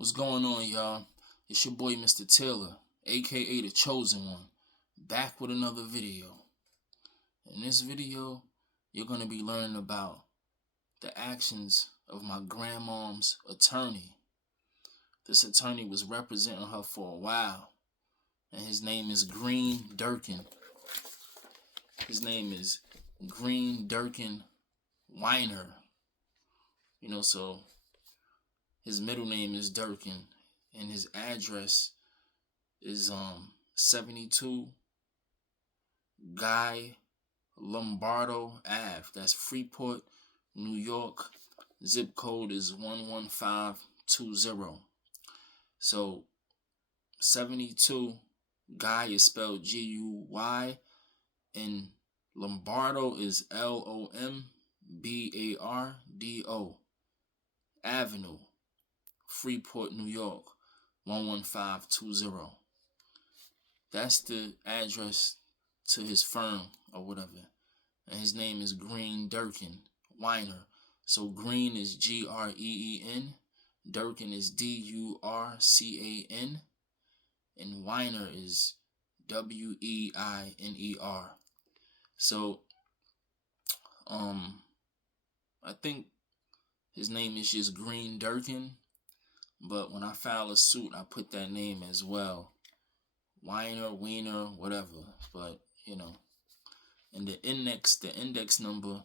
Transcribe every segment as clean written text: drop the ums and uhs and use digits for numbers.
What's going on, y'all? It's your boy, Mr. Taylor, aka The Chosen One, back with another video. In this video, you're going to be learning about the actions of my grandmom's attorney. This attorney was representing her for a while, and his name is Durcan. His name is Durcan Weiner. So his middle name is Durcan, and his address is 72 Guy Lombardo Ave. That's Freeport, New York. Zip code is 11520. So 72 Guy is spelled Guy, and Lombardo is Lombardo Avenue, Freeport, New York, 11520. That's the address to his firm or whatever. And his name is Durcan Weiner. So Green is Green, Durcan is Durcan, and Weiner is Weiner. So I think his name is just Durcan, but when I file a suit, I put that name as well. Weiner, whatever. But, and the index number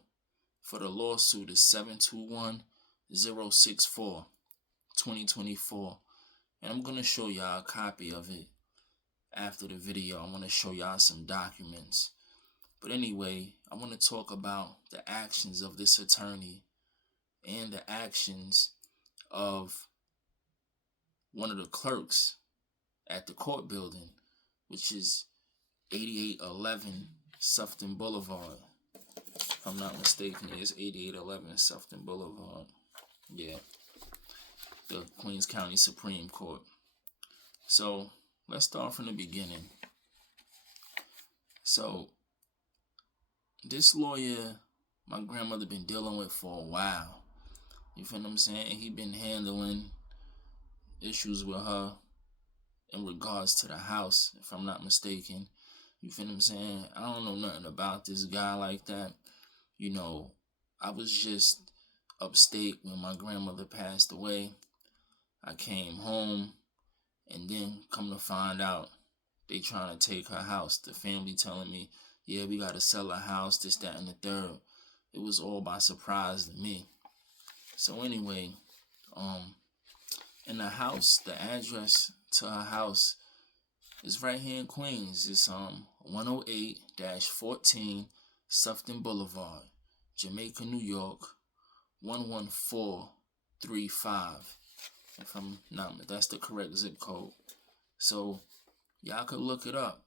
for the lawsuit is 721064-2024. And I'm going to show y'all a copy of it after the video. I want to show y'all some documents. But anyway, I want to talk about the actions of this attorney and the actions of one of the clerks at the court building, which is 8811 Sufton Boulevard. If I'm not mistaken, it's 8811 Sufton Boulevard. Yeah, the Queens County Supreme Court. So let's start from the beginning. So this lawyer, my grandmother been dealing with for a while. You feel what I'm saying? He been handling issues with her in regards to the house, if I'm not mistaken. You feel what I'm saying? I don't know nothing about this guy like that. I was just upstate when my grandmother passed away. I came home, and then come to find out they trying to take her house. The family telling me, yeah, we got to sell her house, this, that, and the third. It was all by surprise to me. So anyway, in the house, the address to her house is right here in Queens. It's 108-14 Sufton Boulevard, Jamaica, New York, 11435. If I'm not, that's the correct zip code. So y'all could look it up.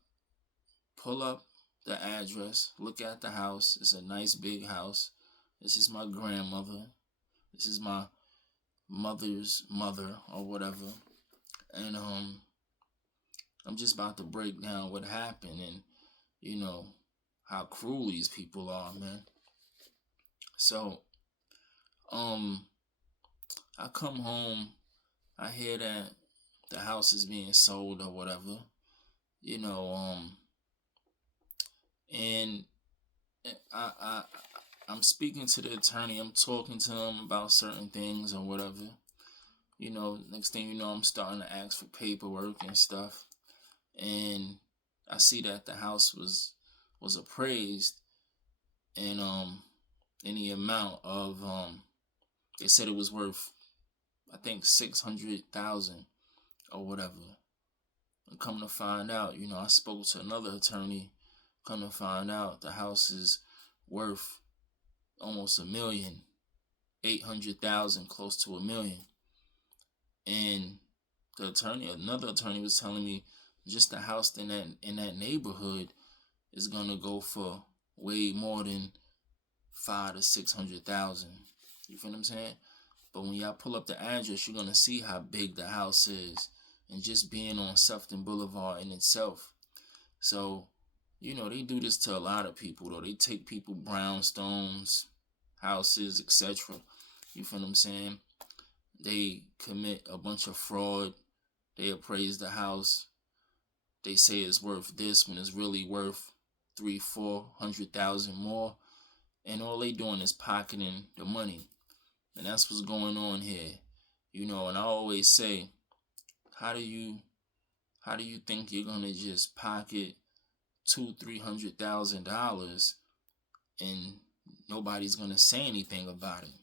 Pull up the address, look at the house. It's a nice big house. This is my grandmother. This is my mother's mother or whatever. And I'm just about to break down what happened and how cruel these people are, man. So I come home, I hear that the house is being sold or whatever, and I'm speaking to the attorney. I'm talking to him about certain things or whatever. Next thing you know, I'm starting to ask for paperwork and stuff, and I see that the house was appraised, and in the amount of they said it was worth, I think, $600,000 or whatever. And come to find out, I spoke to another attorney. Come to find out, the house is worth almost $1,800,000, close to $1 million. And another attorney was telling me just the house in that neighborhood is gonna go for way more than $500,000 to $600,000. You feel what I'm saying? But when y'all pull up the address, you're gonna see how big the house is, and just being on Sufton Boulevard in itself. So, they do this to a lot of people, though. They take people brownstones, houses, etc. You feel what I'm saying? they commit a bunch of fraud. They appraise the house. They say it's worth this when it's really worth 300,000, 400,000 more, and all they doing is pocketing the money. And that's what's going on here. And I always say, how do you think you're gonna just pocket $200,000-300,000 and nobody's gonna say anything about it?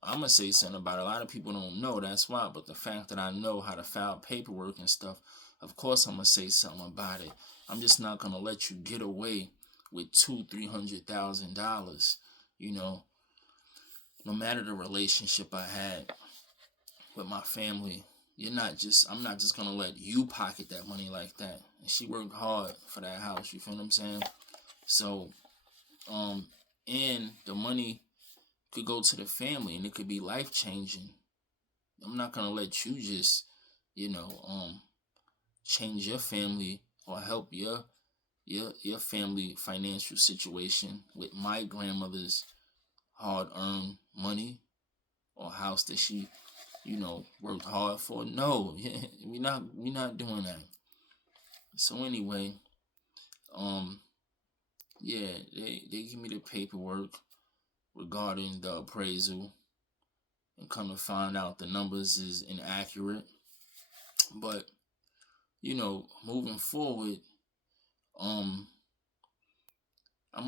I'm gonna say something about it. A lot of people don't know, that's why. But the fact that I know how to file paperwork and stuff, of course I'm gonna say something about it. I'm just not gonna let you get away with $200,000-300,000. No matter the relationship I had with my family, I'm not just gonna let you pocket that money like that. And she worked hard for that house. You feel what I'm saying? So, and the money could go to the family, and it could be life changing. I'm not gonna let you just, change your family or help your family financial situation with my grandmother's hard-earned money or house that she, worked hard for. No, we not doing that. So anyway, yeah, they give me the paperwork regarding the appraisal, and come to find out the numbers is inaccurate. But moving forward, I'm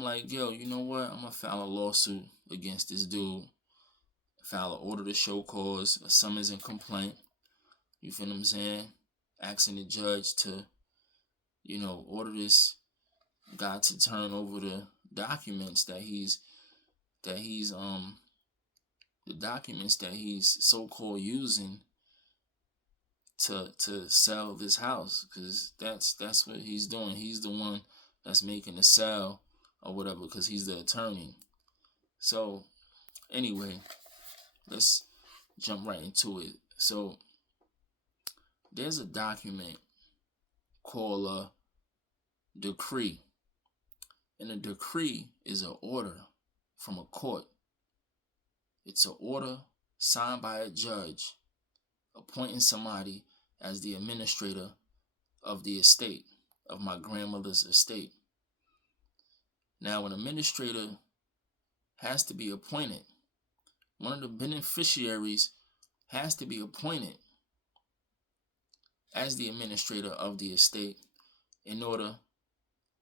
like, yo, you know what? I'm gonna file a lawsuit against this dude. File an order to show cause, a summons and complaint. You feel what I'm saying? Asking the judge to, order this guy to turn over the documents that he's so-called using to sell this house, because that's what he's doing. He's the one that's making the sale or whatever, because he's the attorney. So anyway, let's jump right into it. So there's a document called a decree, and a decree is an order from a court. It's an order signed by a judge appointing somebody as the administrator of the estate, of my grandmother's estate. Now, an administrator has to be appointed. One of the beneficiaries has to be appointed as the administrator of the estate in order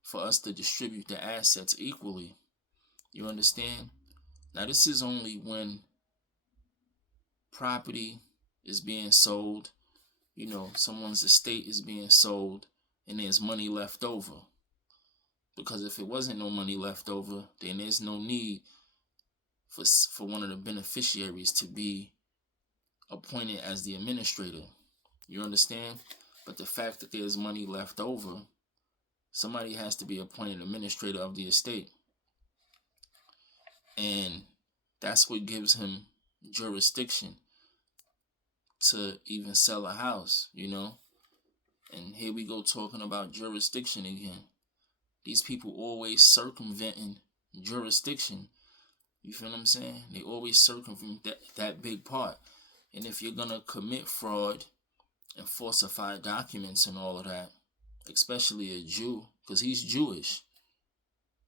for us to distribute the assets equally. You understand? Now, this is only when property is being sold, someone's estate is being sold, and there's money left over. Because if it wasn't no money left over, then there's no need for one of the beneficiaries to be appointed as the administrator. You understand? But the fact that there's money left over, somebody has to be appointed administrator of the estate. And that's what gives him jurisdiction to even sell a house, And here we go talking about jurisdiction again. These people always circumventing jurisdiction. You feel what I'm saying? They always circumvent that big part. And if you're going to commit fraud and falsify documents and all of that, especially a Jew, because he's Jewish.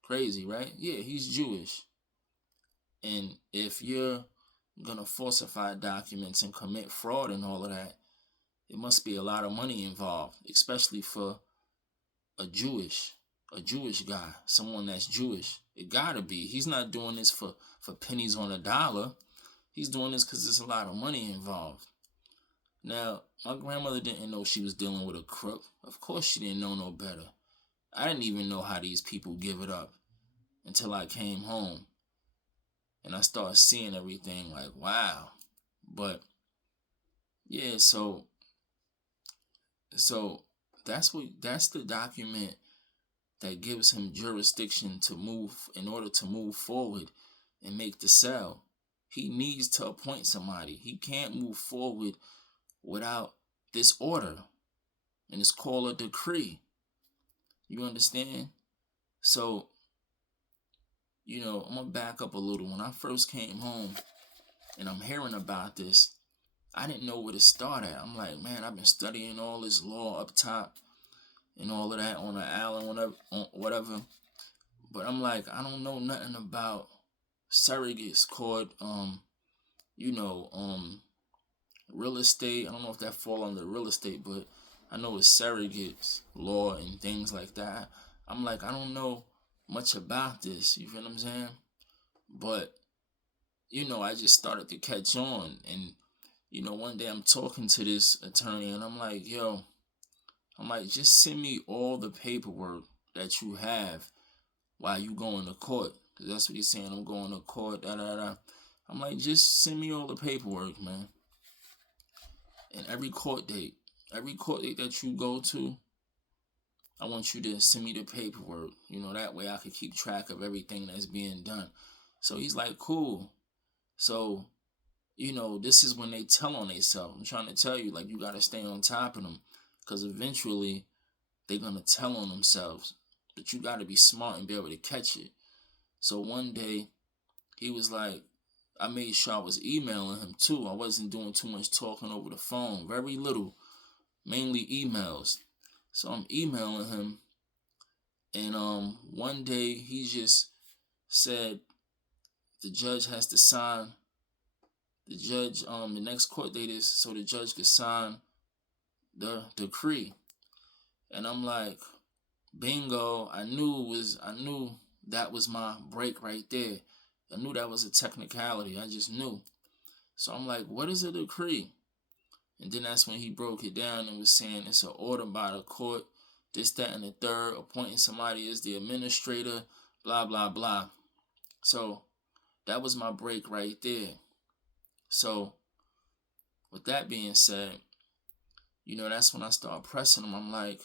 Crazy, right? Yeah, he's Jewish. And if you're going to falsify documents and commit fraud and all of that, it must be a lot of money involved, especially for a Jewish guy, someone that's Jewish. It gotta be. He's not doing this for pennies on a dollar. He's doing this because there's a lot of money involved. Now, my grandmother didn't know she was dealing with a crook. Of course she didn't know no better. I didn't even know how these people give it up until I came home. And I started seeing everything like, wow. But, yeah, so that's the document that gives him jurisdiction to move, in order to move forward and make the sale. He needs to appoint somebody. He can't move forward without this order. And it's called a decree. You understand? So, I'm going to back up a little. When I first came home and I'm hearing about this, I didn't know where to start at. I'm like, man, I've been studying all this law up top and all of that on the island, whatever. But I'm like, I don't know nothing about surrogates called, you know, real estate. I don't know if that fall under real estate, but I know it's surrogates law and things like that. I'm like, I don't know much about this. You feel what I'm saying? But I just started to catch on, and one day I'm talking to this attorney, and I'm like, yo, just send me all the paperwork that you have while you going to court. Because that's what he's saying. I'm going to court, da da da. I'm like, just send me all the paperwork, man. And every court date that you go to, I want you to send me the paperwork. That way I could keep track of everything that's being done. So he's like, cool. So, this is when they tell on themselves. I'm trying to tell you, like, you got to stay on top of them. Because eventually, they're going to tell on themselves. But you got to be smart and be able to catch it. So one day, he was like, I made sure I was emailing him too. I wasn't doing too much talking over the phone. Very little. Mainly emails. So I'm emailing him. And one day, he just said the judge has to sign. The next court date is so the judge could sign the decree. And I'm like, bingo, I knew that was my break right there. I knew that was a technicality. I just knew. So I'm like, what is a decree? And then that's when he broke it down and was saying it's an order by the court, this, that, and the third, appointing somebody as the administrator, blah, blah, blah. So that was my break right there. So with that being said, that's when I start pressing him. I'm like,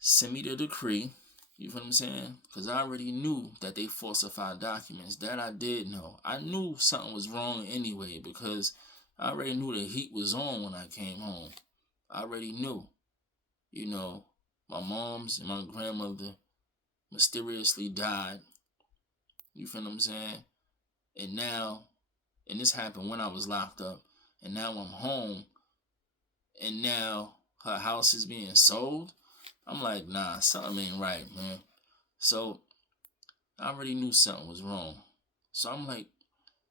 send me the decree. You feel what I'm saying? Because I already knew that they falsified documents. That I did know. I knew something was wrong anyway because I already knew the heat was on when I came home. I already knew. My mom's and my grandmother mysteriously died. You feel what I'm saying? And this happened when I was locked up. And now I'm home. And now her house is being sold. I'm like, nah, something ain't right, man. So I already knew something was wrong. So I'm like,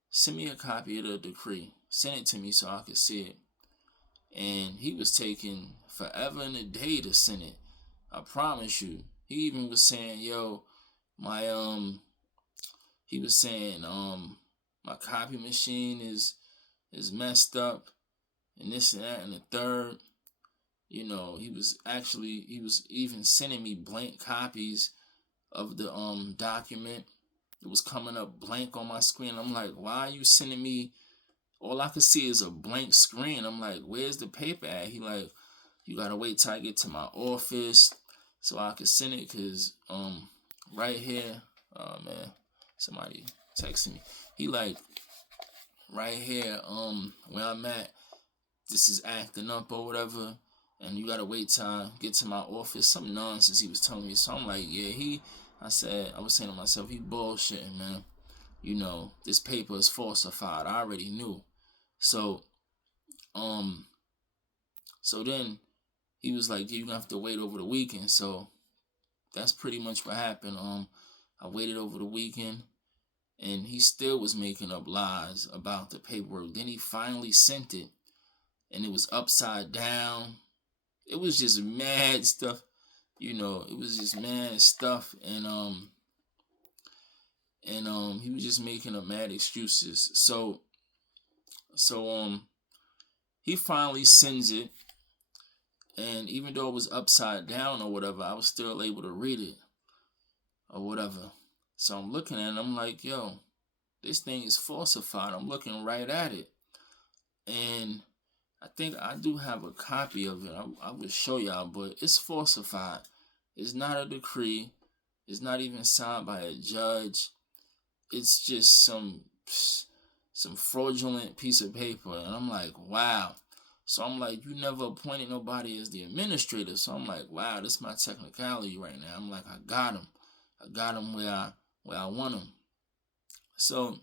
send me a copy of the decree. Send it to me so I could see it. And he was taking forever and a day to send it. I promise you. He even was saying, yo, he was saying, my copy machine is messed up and this and that and the third. He was even sending me blank copies of the document. It was coming up blank on my screen. I'm like, why are you sending me? All I could see is a blank screen. I'm like, where's the paper at? He like, you gotta wait till I get to my office so I could send it. Cause right here, oh man, somebody texting me. He like, right here, where I'm at, this is acting up or whatever. And you gotta wait till I get to my office. Some nonsense he was telling me. So I'm like, yeah, I was saying to myself, he bullshitting, man. This paper is falsified. I already knew. So then he was like, you're gonna have to wait over the weekend. So that's pretty much what happened. I waited over the weekend and he still was making up lies about the paperwork. Then he finally sent it and it was upside down. It was just mad stuff, it was just mad stuff, and he was just making up mad excuses. So he finally sends it, and even though it was upside down or whatever, I was still able to read it or whatever. So I'm looking at it, and I'm like, yo, this thing is falsified. I'm looking right at it, and I think I do have a copy of it. I will show y'all, but it's falsified. It's not a decree. It's not even signed by a judge. It's just some fraudulent piece of paper. And I'm like, wow. So I'm like, you never appointed nobody as the administrator. So I'm like, wow, this is my technicality right now. I'm like, I got him. I got him where I want him. So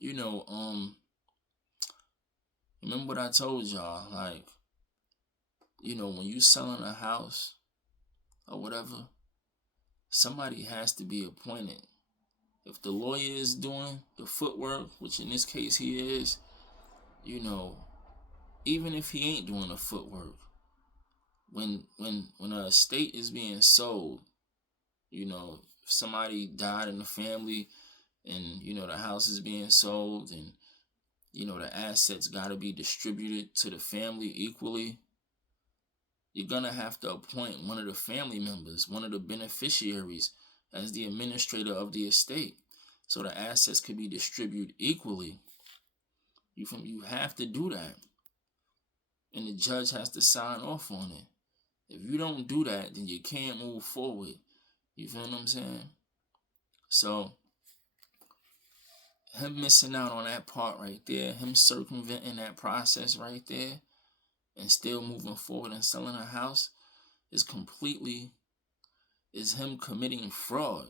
you know, remember what I told y'all, like, when you selling a house or whatever, somebody has to be appointed. If the lawyer is doing the footwork, which in this case he is, you know, even if he ain't doing the footwork, when a estate is being sold, if somebody died in the family and the house is being sold and the assets got to be distributed to the family equally, you're going to have to appoint one of the family members, one of the beneficiaries, as the administrator of the estate so the assets could be distributed equally. You have to do that, and the judge has to sign off on it. If you don't do that, then you can't move forward. You feel what I'm saying? So him missing out on that part right there, him circumventing that process right there, and still moving forward and selling a house is him committing fraud,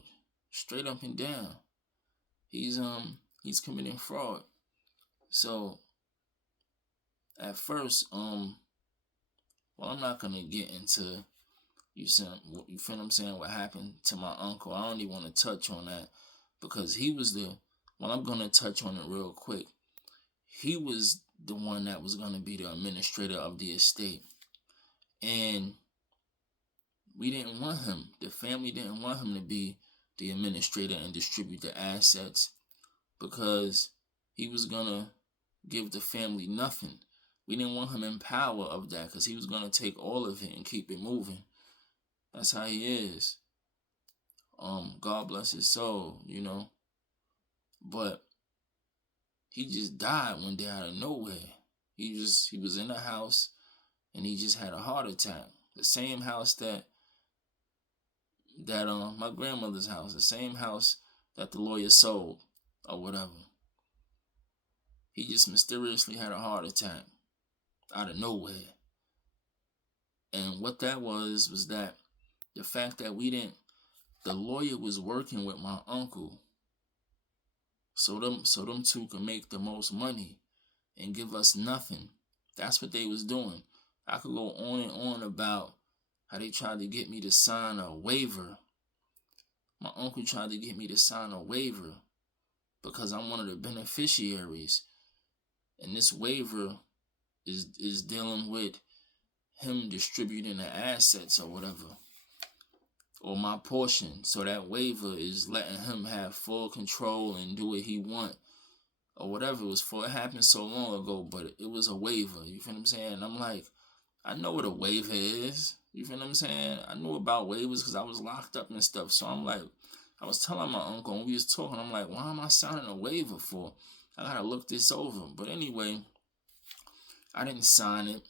straight up and down. He's committing fraud. So at first, I'm not gonna get into you feel what I'm saying, what happened to my uncle. I don't even want to touch on that because he was I'm gonna touch on it real quick. He was the one that was gonna be the administrator of the estate. And we didn't want him. The family didn't want him to be the administrator and distribute the assets because he was gonna give the family nothing. We didn't want him in power of that because he was gonna take all of it and keep it moving. That's how he is. God bless his soul, But he just died one day out of nowhere. He was in the house and he just had a heart attack. The same house that my grandmother's house, the same house that the lawyer sold or whatever. He just mysteriously had a heart attack out of nowhere. And what that was that the fact that the lawyer was working with my uncle so them two could make the most money and give us nothing. That's what they was doing. I could go on and on about how they tried to get me to sign a waiver. My uncle tried to get me to sign a waiver because I'm one of the beneficiaries. And this waiver is dealing with him distributing the assets or whatever, or my portion. So that waiver is letting him have full control and do what he want or whatever it was for. It happened so long ago, but it was a waiver. You feel what I'm saying? And I'm like, I know what a waiver is. You feel what I'm saying? I knew about waivers because I was locked up and stuff. So I'm like, I was telling my uncle when we was talking, I'm like, why am I signing a waiver for? I gotta look this over. But anyway, I didn't sign it,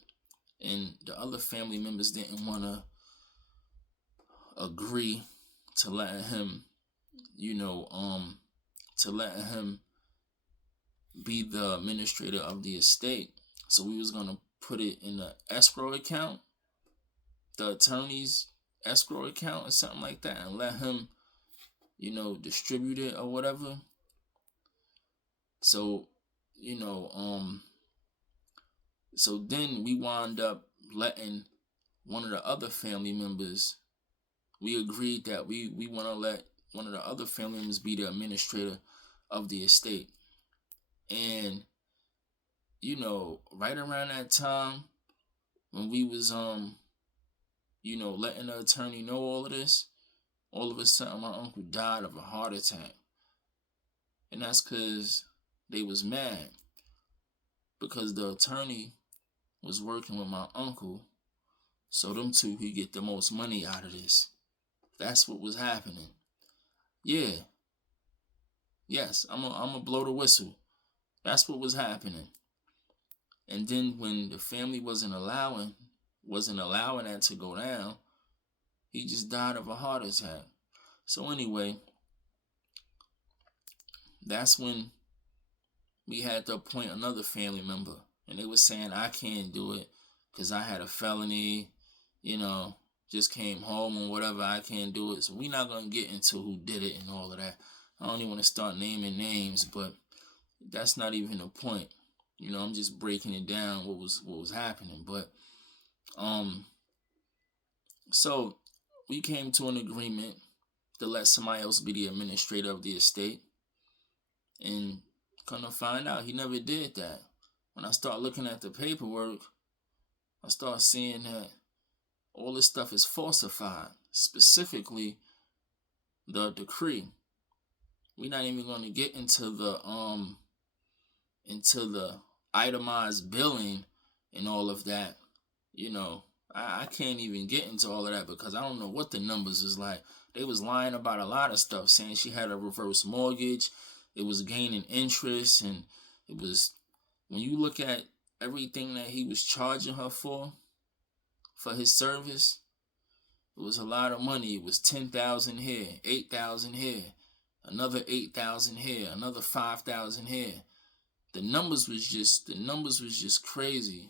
and the other family members didn't want to agree to letting him, to letting him be the administrator of the estate. So we was gonna put it in the escrow account, the attorney's escrow account or something like that, and let him, distribute it or whatever. So, so then we wound up letting one of the other family members, we agreed that we want to let one of the other family members be the administrator of the estate. And, right around that time when we was, letting the attorney know all of this, all of a sudden my uncle died of a heart attack. And that's because they was mad because the attorney was working with my uncle so them two could get the most money out of this. That's what was happening. Yeah. Yes, I'm a blow the whistle. That's what was happening. And then when the family wasn't allowing that to go down, he just died of a heart attack. So anyway, that's when we had to appoint another family member. And they were saying I can't do it because I had a felony, just came home and whatever, I can't do it. So we're not going to get into who did it and all of that. I don't even want to start naming names, but, that's not even the point. You know, I'm just breaking it down what was happening. But so we came to an agreement to let somebody else be the administrator of the estate, and come to find out he never did that. When I start looking at the paperwork, I start seeing that all this stuff is falsified, specifically the decree. We're not even going to get into the itemized billing and all of that. You know, I can't even get into all of that because I don't know what the numbers is like. They was lying about a lot of stuff, saying she had a reverse mortgage, it was gaining interest, and it was, when you look at everything that he was charging her for his service, it was a lot of money. It was 10,000 here, 8,000 here, another 8,000 here, another 5,000 here. The numbers was just crazy.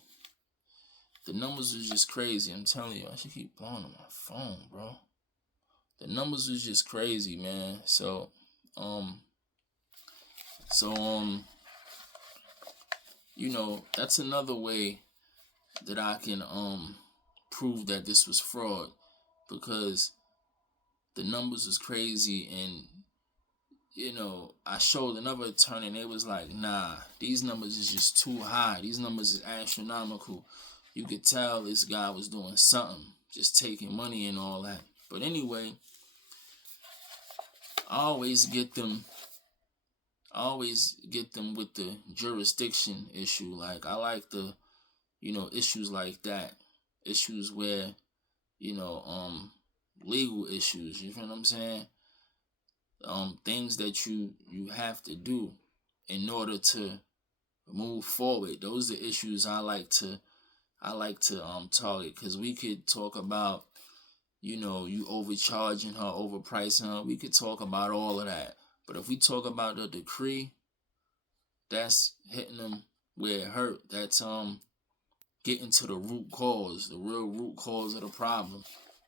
The numbers was just crazy. I'm telling you, I should keep blowing on my phone, bro. The numbers was just crazy, man. So you know, that's another way that I can prove that this was fraud, because the numbers was crazy. And you know, I showed another attorney and they was like, nah, these numbers is just too high. These numbers is astronomical. You could tell this guy was doing something, just taking money and all that. But anyway, I always get them with the jurisdiction issue. Like, I like the, you know, issues like that. Issues where, you know, legal issues, you feel what I'm saying? Things that you have to do in order to move forward. Those are the issues I like to target, because we could talk about, you know, you overcharging her, overpricing her. We could talk about all of that. But if we talk about the decree, that's hitting them where it hurt. That's getting to the root cause, the real root cause of the problem.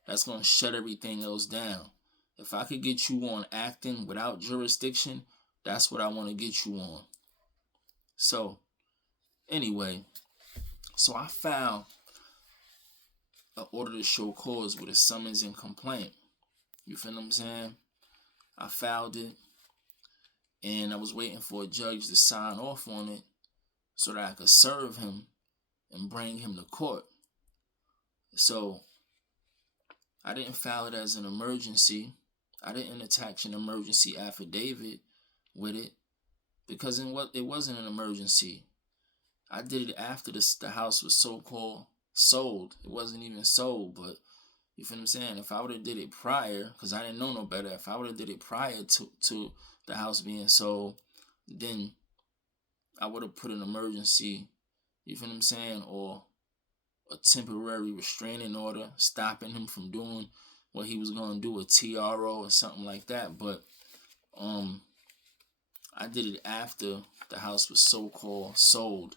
That's gonna shut everything else down. If I could get you on acting without jurisdiction, that's what I want to get you on. So, anyway, so I filed an order to show cause with a summons and complaint. You feel what I'm saying? I filed it, and I was waiting for a judge to sign off on it so that I could serve him and bring him to court. So, I didn't file it as an emergency. I didn't attach an emergency affidavit with it because it wasn't an emergency. I did it after the house was so-called sold. It wasn't even sold, but you feel what I'm saying? If I would have did it prior, because I didn't know no better, if I would have did it prior to the house being sold, then I would have put an emergency, you feel what I'm saying, or a temporary restraining order stopping him from doing what he was going to do, a TRO or something like that. But I did it after the house was so-called sold.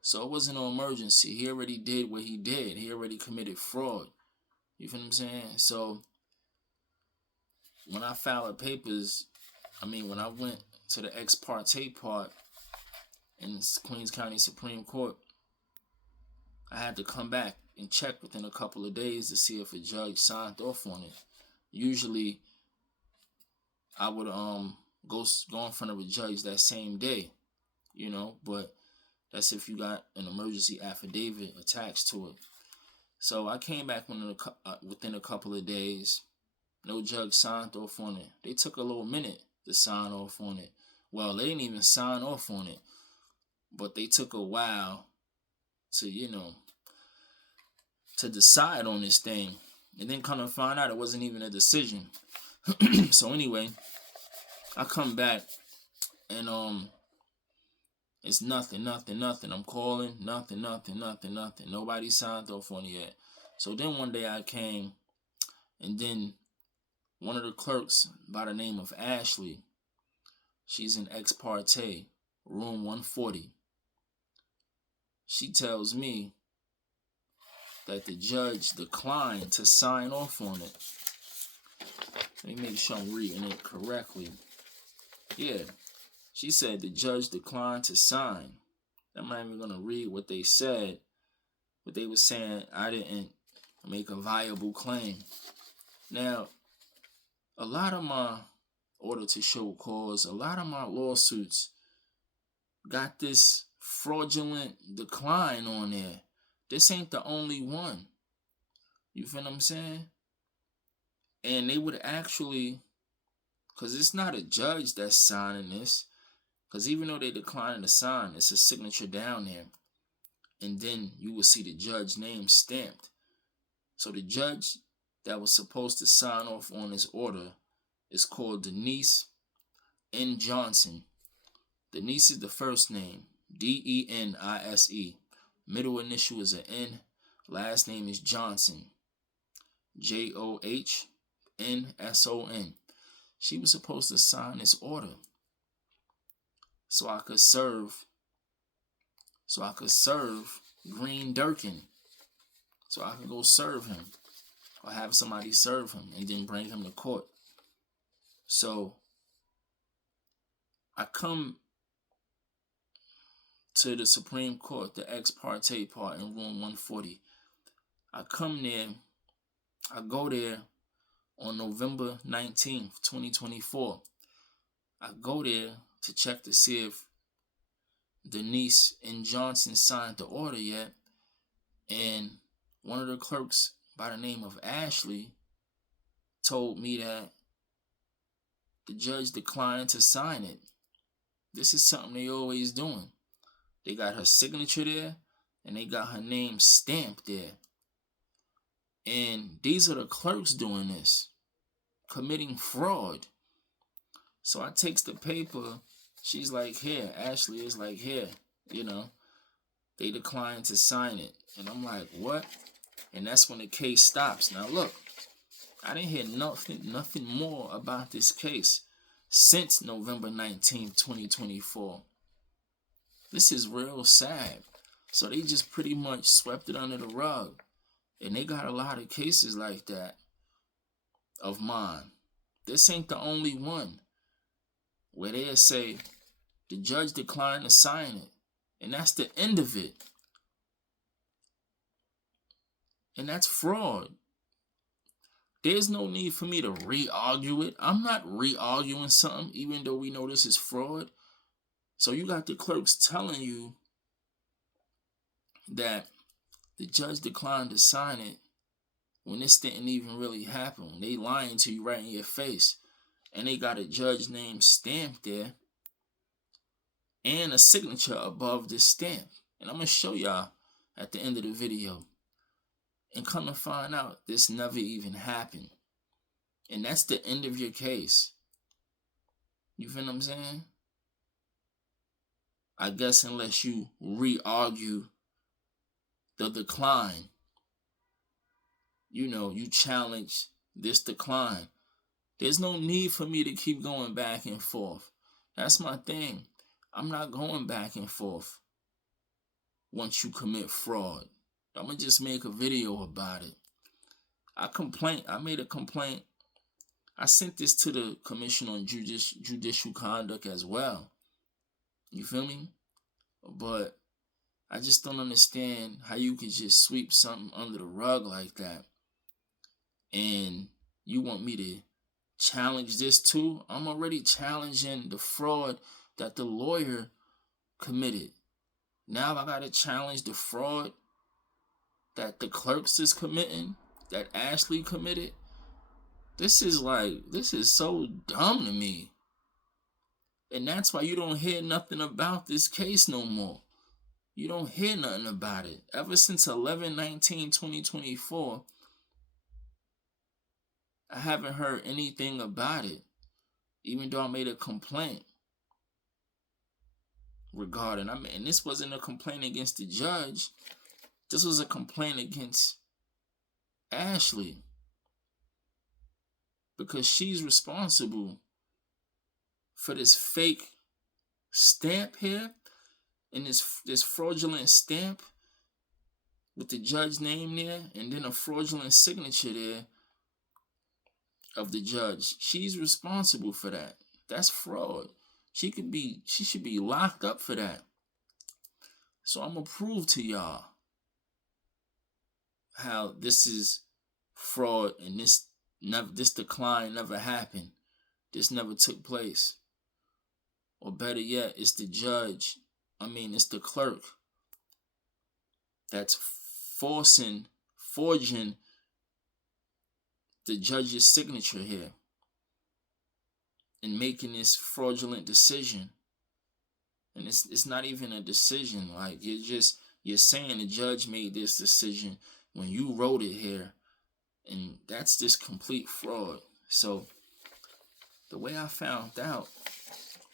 So it wasn't no emergency. He already did what he did. He already committed fraud. You feel what I'm saying? So when I filed the papers, when I went to the ex parte part in Queens County Supreme Court, I had to come back and check within a couple of days to see if a judge signed off on it. Usually, I would go in front of a judge that same day, you know, but that's if you got an emergency affidavit attached to it. So I came back within a couple of days. No judge signed off on it. They took a little minute to sign off on it. Well, they didn't even sign off on it, but they took a while to decide on this thing. And then come to find out it wasn't even a decision. So anyway, I come back and it's nothing. I'm calling, nothing. Nobody signed off on it yet. So then one day I came, and then one of the clerks by the name of Ashley, she's in ex parte, room 140. She tells me that the judge declined to sign off on it. Let me make sure I'm reading it correctly. Yeah. She said the judge declined to sign. I'm not even going to read what they said, but they were saying I didn't make a viable claim. Now, a lot of my order to show cause, a lot of my lawsuits got this fraudulent decline on there. This ain't the only one. You feel what I'm saying? And they would actually, because it's not a judge that's signing this, because even though they declined to sign, it's a signature down there. And then you will see the judge name stamped. So the judge that was supposed to sign off on this order is called Denise N. Johnson. Denise is the first name, Denise. Middle initial is an N. Last name is Johnson, Johnnson. She was supposed to sign this order so I could serve Green Durcan. So I could go serve him or have somebody serve him and then bring him to court. So I come to the Supreme Court, the ex parte part in room 140. I come there, I go there on November 19th, 2024. I go there to check to see if Denise N. Johnson signed the order yet. And one of the clerks by the name of Ashley told me that the judge declined to sign it. This is something they always doing. They got her signature there and they got her name stamped there. And these are the clerks doing this, committing fraud. So I takes the paper. She's like, here. Ashley is like, here. They declined to sign it. And I'm like, what? And that's when the case stops. Now look, I didn't hear nothing more about this case since November 19th, 2024. This is real sad. So they just pretty much swept it under the rug. And they got a lot of cases like that of mine. This ain't the only one where they'll say the judge declined to sign it. And that's the end of it. And that's fraud. There's no need for me to re-argue it. I'm not re-arguing something, even though we know this is fraud. So you got the clerks telling you that the judge declined to sign it when this didn't even really happen. They lying to you right in your face. And they got a judge name stamped there and a signature above this stamp. And I'm going to show y'all at the end of the video. And come to find out, this never even happened. And that's the end of your case. You feel what I'm saying? I guess unless you re-argue the decline. You challenge this decline. There's no need for me to keep going back and forth. That's my thing. I'm not going back and forth once you commit fraud. I'm going to just make a video about it. I made a complaint. I sent this to the Commission on Judicial Conduct as well. You feel me? But I just don't understand how you could just sweep something under the rug like that. And you want me to challenge this too? I'm already challenging the fraud that the lawyer committed. Now I got to challenge the fraud that the clerks is committing, that Ashley committed. This is so dumb to me. And that's why you don't hear nothing about this case no more. You don't hear nothing about it. Ever since 11/19/2024, I haven't heard anything about it. Even though I made a complaint regarding, and this wasn't a complaint against the judge. This was a complaint against Ashley. Because she's responsible for this fake stamp here and this fraudulent stamp with the judge's name there and then a fraudulent signature there of the judge. She's responsible for that. That's fraud. She should be locked up for that. So I'm gonna prove to y'all how this is fraud and this decline never happened. This never took place. Or better yet, it's the it's the clerk that's forging the judge's signature here and making this fraudulent decision. And it's not even a decision. Like, you're saying the judge made this decision when you wrote it here, and that's just complete fraud. So the way I found out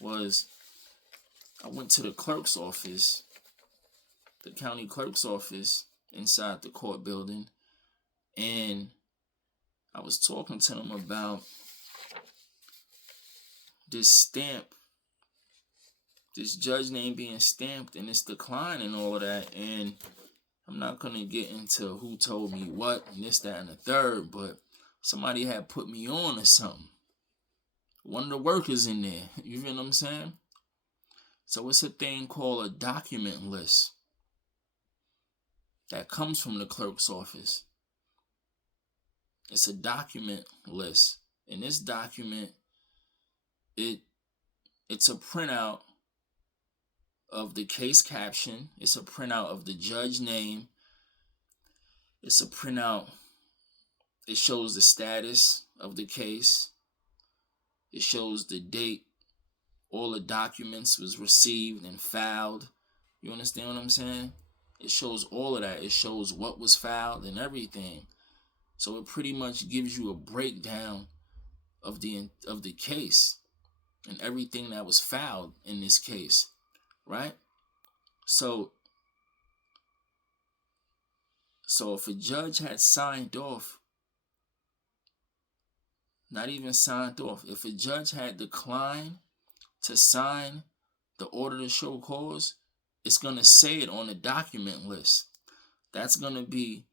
was I went to the clerk's office, the county clerk's office inside the court building, and I was talking to them about this stamp, this judge name being stamped and its decline and all of that. And I'm not going to get into who told me what and this, that, and the third, but somebody had put me on or something. One of the workers in there, you feel what I'm saying? So it's a thing called a document list that comes from the clerk's office. It's a document list. In this document, it's a printout of the case caption. It's a printout of the judge name. It's a printout. It shows the status of the case. It shows the date all the documents was received and filed. You understand what I'm saying? It shows all of that. It shows what was filed and everything. So it pretty much gives you a breakdown of the case and everything that was filed in this case, right? So if a judge had signed off, not even signed off, if a judge had declined to sign the order to show cause, it's going to say it on the document list. That's going to be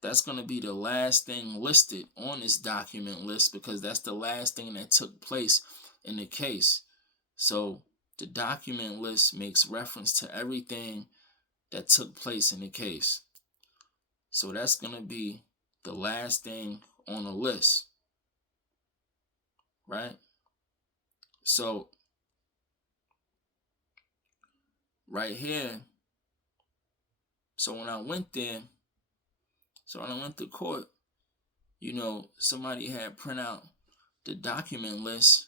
the last thing listed on this document list, because that's the last thing that took place in the case. So the document list makes reference to everything that took place in the case. So that's going to be the last thing on the list, right? So right here, so when I went to court, somebody had print out the document list,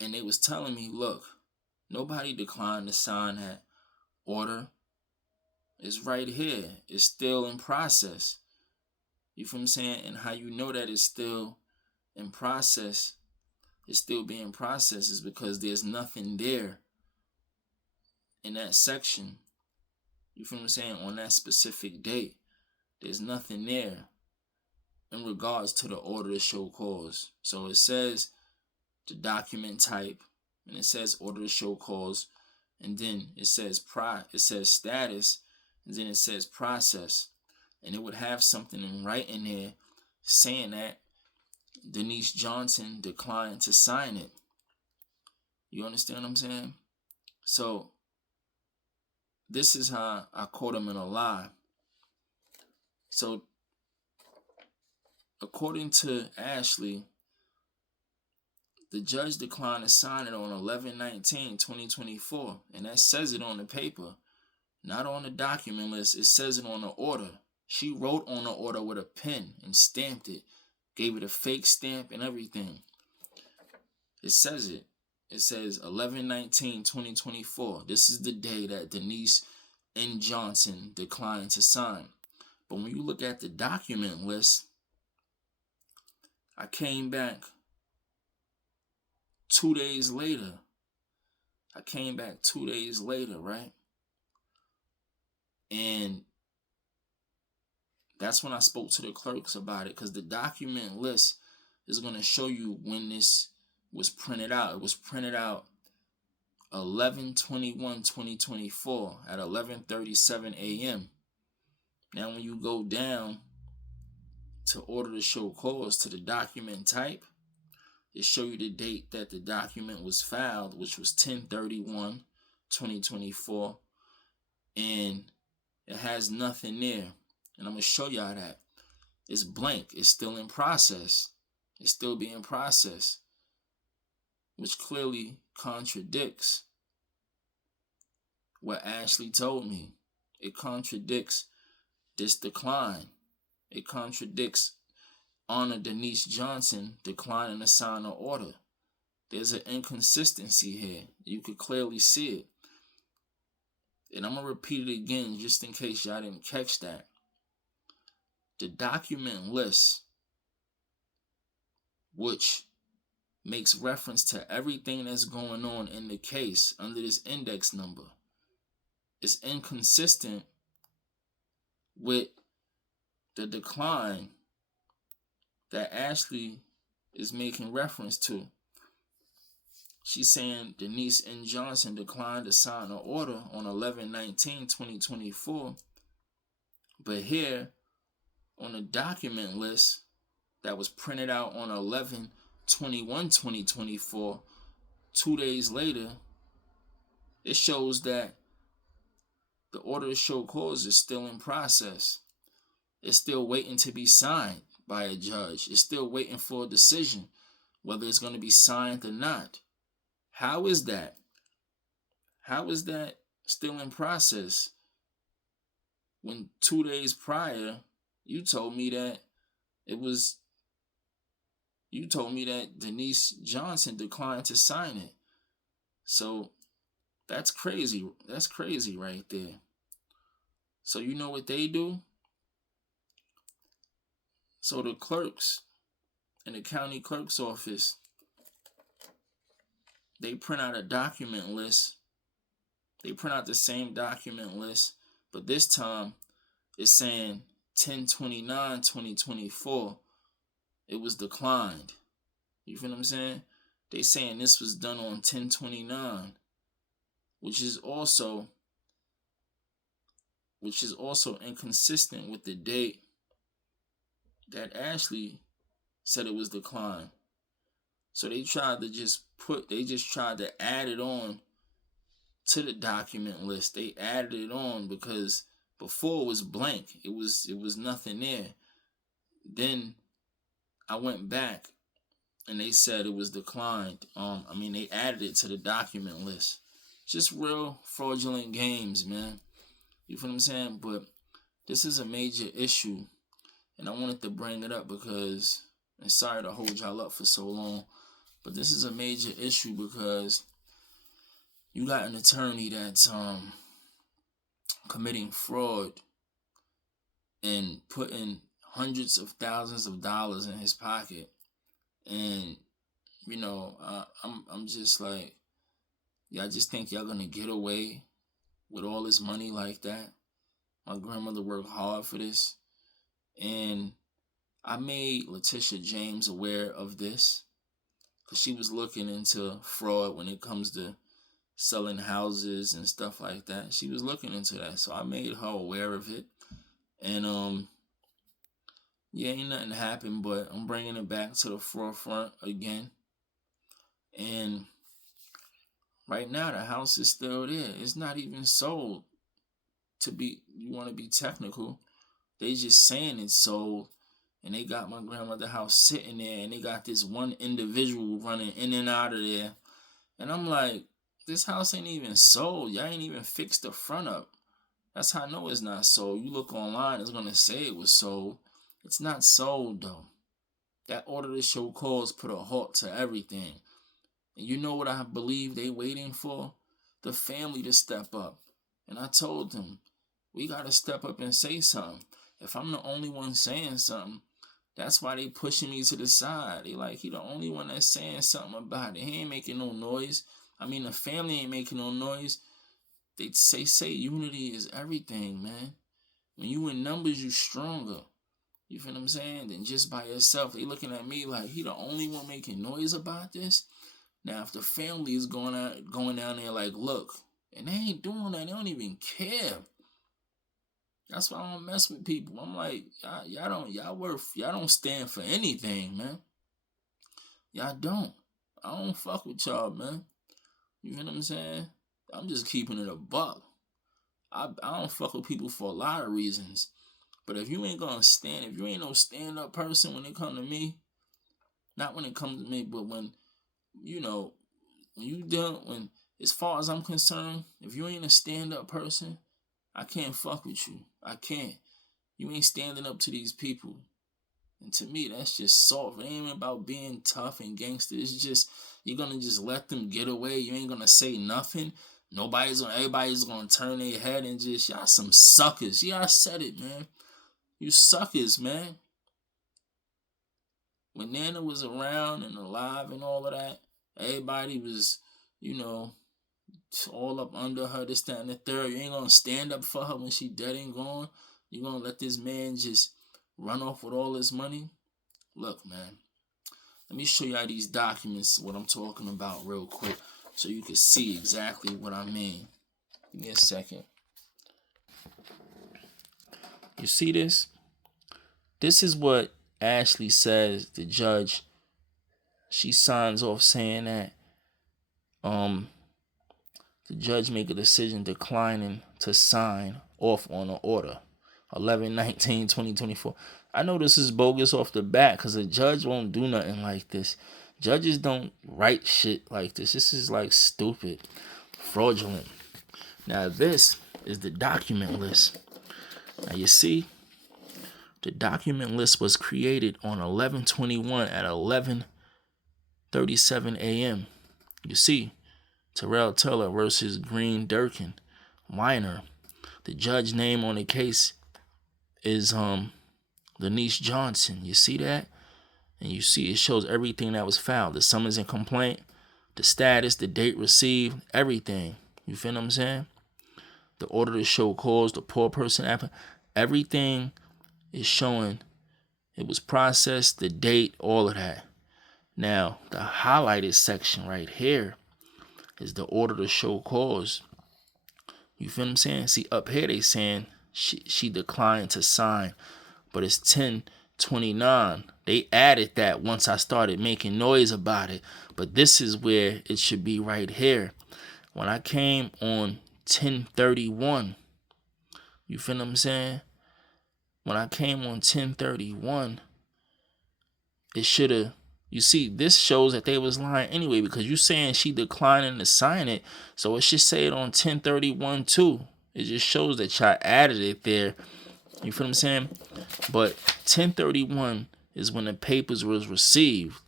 and they was telling me, look, nobody declined to sign that order. It's right here. It's still in process. You feel what I'm saying? And how you know that it's still in process, it's still being processed, is because there's nothing there in that section. You feel what I'm saying? On that specific date, there's nothing there in regards to the order to show cause. So it says the document type, and it says order to show cause, and then it says status, and then it says process. And it would have something in writing there saying that Denise Johnson declined to sign it. You understand what I'm saying? So this is how I caught him in a lie. So according to Ashley, the judge declined to sign it on 11/19/2024, and that says it on the paper, not on the document list. It says it on the order. She wrote on the order with a pen and stamped it, gave it a fake stamp and everything. It says it. It says 11/19/2024. This is the day that Denise N. Johnson declined to sign. But when you look at the document list, I came back 2 days later. Right? And that's when I spoke to the clerks about it, because the document list is going to show you when this was printed out. It was printed out 11/21/2024 at 11:37 a.m. Now, when you go down to order to show cause to the document type, It show you the date that the document was filed, which was 10/31/2024, and it has nothing there. And I'm gonna show y'all that it's blank. It's still in process. It's still being processed, which clearly contradicts what Ashley told me. It contradicts this decline. It contradicts Honor Denise Johnson declining to sign an order. There's an inconsistency here. You could clearly see it. And I'm going to repeat it again just in case y'all didn't catch that. The document list, which makes reference to everything that's going on in the case under this index number, is inconsistent with the decline that Ashley is making reference to. She's saying Denise N. Johnson declined to sign an order on 11/19/2024. But here on the document list that was printed out on 11/21/2024, 2 days later, it shows that the order to show cause is still in process. It's still waiting to be signed by a judge. It's still waiting for a decision, whether it's going to be signed or not. How is that? How is that still in process when 2 days prior you told me that Denise Johnson declined to sign it? So that's crazy. That's crazy right there. So you know what they do? So the clerks in the county clerk's office, they print out a document list. They print out the same document list, but this time it's saying 10/29/2024. It was declined. You feel what I'm saying? They saying this was done on 10/29, which is also inconsistent with the date that Ashley said it was declined. So they tried to add it on to the document list. They added it on because before it was blank. It was nothing there. Then I went back and they said it was declined. They added it to the document list. Just real fraudulent games, man. You feel what I'm saying? But this is a major issue, and I wanted to bring it up because, and sorry to hold y'all up for so long, but this is a major issue because you got an attorney that's committing fraud and putting hundreds of thousands of dollars in his pocket, and I'm just like, y'all just think y'all gonna get away with all this money like that? My grandmother worked hard for this, and I made Letitia James aware of this because she was looking into fraud when it comes to selling houses and stuff like that. She was looking into that, so I made her aware of it. And ain't nothing happened, but I'm bringing it back to the forefront again. And right now, the house is still there. It's not even sold. You want to be technical, they just saying it's sold, and they got my grandmother's house sitting there, and they got this one individual running in and out of there. And I'm like, this house ain't even sold. Y'all ain't even fixed the front up. That's how I know it's not sold. You look online, it's going to say it was sold. It's not sold, though. That order to show cause put a halt to everything. And you know what I believe they waiting for? The family to step up. And I told them, we got to step up and say something. If I'm the only one saying something, that's why they pushing me to the side. They like, he the only one that's saying something about it. He ain't making no noise. The family ain't making no noise. They say unity is everything, man. When you in numbers, you stronger. You feel what I'm saying? Than just by yourself. They looking at me like he the only one making noise about this. Now, if the family is going down there like, look, and they ain't doing that, they don't even care. That's why I don't mess with people. I'm like, y'all don't stand for anything, man. Y'all don't. I don't fuck with y'all, man. You know what I'm saying? I'm just keeping it a buck. I don't fuck with people for a lot of reasons. But if you ain't gonna stand, if you ain't no stand up person when it come to me, not when it comes to me, but when, you know, when you done, when, as far as I'm concerned, if you ain't a stand up person, I can't fuck with you. I can't. You ain't standing up to these people. And to me, that's just soft. It ain't even about being tough and gangster. It's just, you're gonna just let them get away. You ain't gonna say nothing. Everybody's gonna turn their head and just, y'all some suckers. Yeah, I said it, man. You suckers, man. When Nana was around and alive and all of that, everybody was, you know, all up under her, this, that, and the third. You ain't gonna stand up for her when she dead and gone. You gonna let this man just run off with all his money? Look, man, let me show y'all these documents, what I'm talking about real quick, so you can see exactly what I mean. Give me a second. You see this? This is what Ashley says, the judge. She signs off saying that the judge make a decision declining to sign off on an order. 11/19/2024. I know this is bogus off the bat because a judge won't do nothing like this. Judges don't write shit like this. This is like stupid, fraudulent. Now this is the document list. Now you see, the document list was created on 11/21 at 11:37 a.m. You see, Terrell versus Durcan, Weiner. The judge name on the case is Lanice Johnson. You see that? And you see it shows everything that was filed. The summons and complaint, the status, the date received, everything. You feel what I'm saying? The order to show cause, the poor person app, everything is showing it was processed, the date, all of that. Now, the highlighted section right here is the order to show cause. You feel what I'm saying? See, up here they saying she declined to sign, but it's 10/29. They added that once I started making noise about it, but this is where it should be right here. When I came on 10/31, you feel what I'm saying? When I came on 10/31, it should have. You see, this shows that they was lying anyway because you saying she declining to sign it, so it should say it on 10/31 too. It just shows that y'all added it there. You feel what I'm saying? But 10/31 is when the papers was received.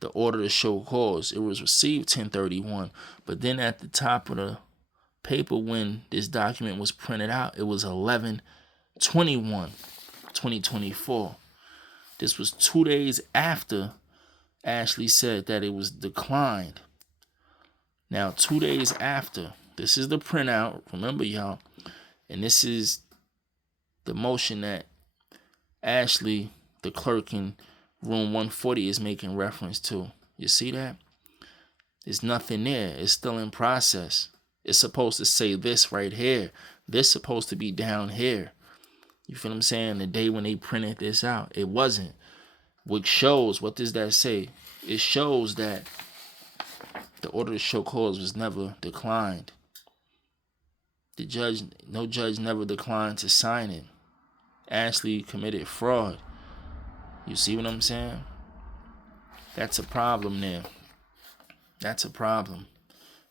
The order to show cause. It was received 10/31, but then at the top of the paper when this document was printed out, it was 11/21/2024. This was 2 days after Ashley said that it was declined. Now, 2 days after, this is the printout. Remember, y'all, and this is the motion that Ashley, the clerk in room 140, is making reference to. You see that? There's nothing there. It's still in process. It's supposed to say this right here. This supposed to be down here. You feel what I'm saying? The day when they printed this out, it wasn't. Which shows, what does that say? It shows that the order to show cause was never declined. No judge never declined to sign it. Ashley committed fraud. You see what I'm saying? That's a problem there. That's a problem.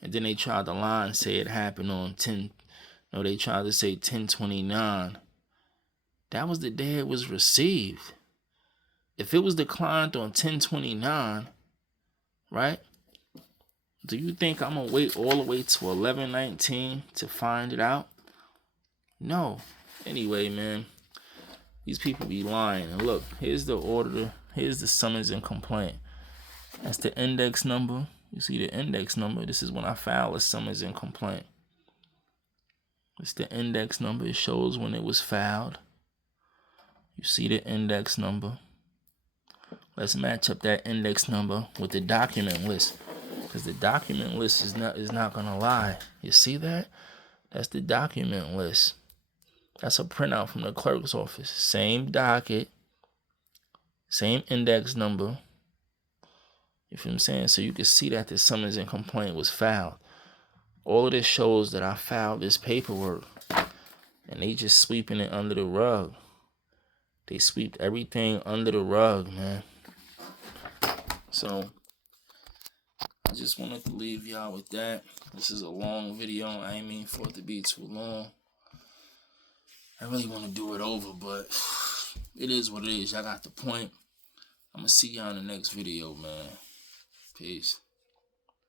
And then they tried to lie and say it happened on 10. No, they tried to say 10/29. That was the day it was received. If it was declined on 10/29, right? Do you think I'm going to wait all the way to 11/19 to find it out? No. Anyway, man, these people be lying. And look, here's the order. Here's the summons and complaint. That's the index number. You see the index number. This is when I file a summons and complaint. It's the index number. It shows when it was filed. You see the index number. Let's match up that index number with the document list, because the document list is not gonna lie. You see that? That's the document list. That's a printout from the clerk's office. Same docket, same index number. You feel what I'm saying? So you can see that the summons and complaint was filed. All of this shows that I filed this paperwork, and they just sweeping it under the rug. They sweeped everything under the rug, man. So I just wanted to leave y'all with that. This is a long video. I ain't mean for it to be too long. I really want to do it over, but it is what it is. Y'all got the point. I'm going to see y'all in the next video, man. Peace.